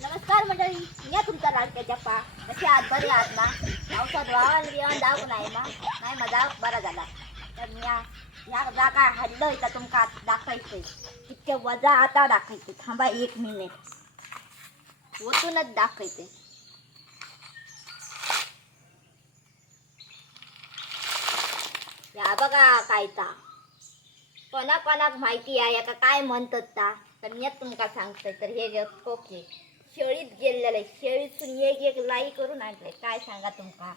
नमस्कार मंडळी या तुमचा लाडक्या जप्पा कसे आत बरे आहात ना पावसात वाहन बिवण जाऊ नाही ना नाही माझा बरा झाला. तर मी या या जा काय हल्लं इथं तुमका दाखवायचंय इतके वजा आता दाखवायचे थांबा एक मिनिट ओतूनच दाखवायचे या बघा कायचा. कोणा कोणाक माहिती आहे याका काय म्हणतात ता? तर मी तुमका सांगतोय तर हे जे कोके शेळीत गेलेले शेळीतून एक एक लाई करून आणले. काय सांगा तुमका?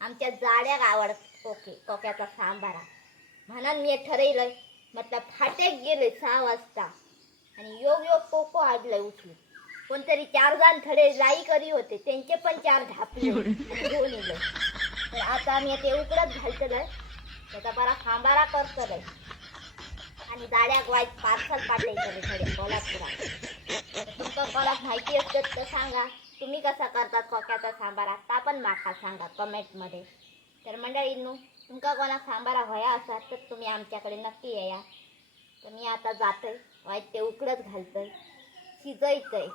आमच्या जाड्याक आवडत कोके कोक्याचा सांबारा. म्हणून मी ठरवलंय म्हटलं फाटेक गेले सहा वाजता. आणि योग योग कोको आणलंय उचलून कोणतरी चार जण थडे लाई करी होते त्यांचे पण चार ढापले घेऊन येले तर आता मी ते उकडत घालतलंय त्याचा बरा सांबारा करतलंय आणि दाड्याक वाईट पार्सल पाठवायचं थोडे कोल्हापुरात. तुमका कोणाक माहिती असत तर सांगा. तुम्ही कसा करतात कोक्याचा सांबारा ता पण माका सांगा कमेंटमध्ये. तर मंडळींनो तुमका कोणाक सांबारा व्हया असा तर तुम्ही आमच्याकडे नक्की या तर मी आता जातोय. वाईट ते उकडत घालतोय. शिजयतंय.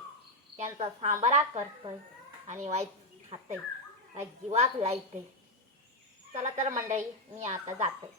त्यांचा सांबारा करतोय आणि वाईट खातंय. वाईट जीवाक लायतंय. चला तर मंडळी मी आता जातोय.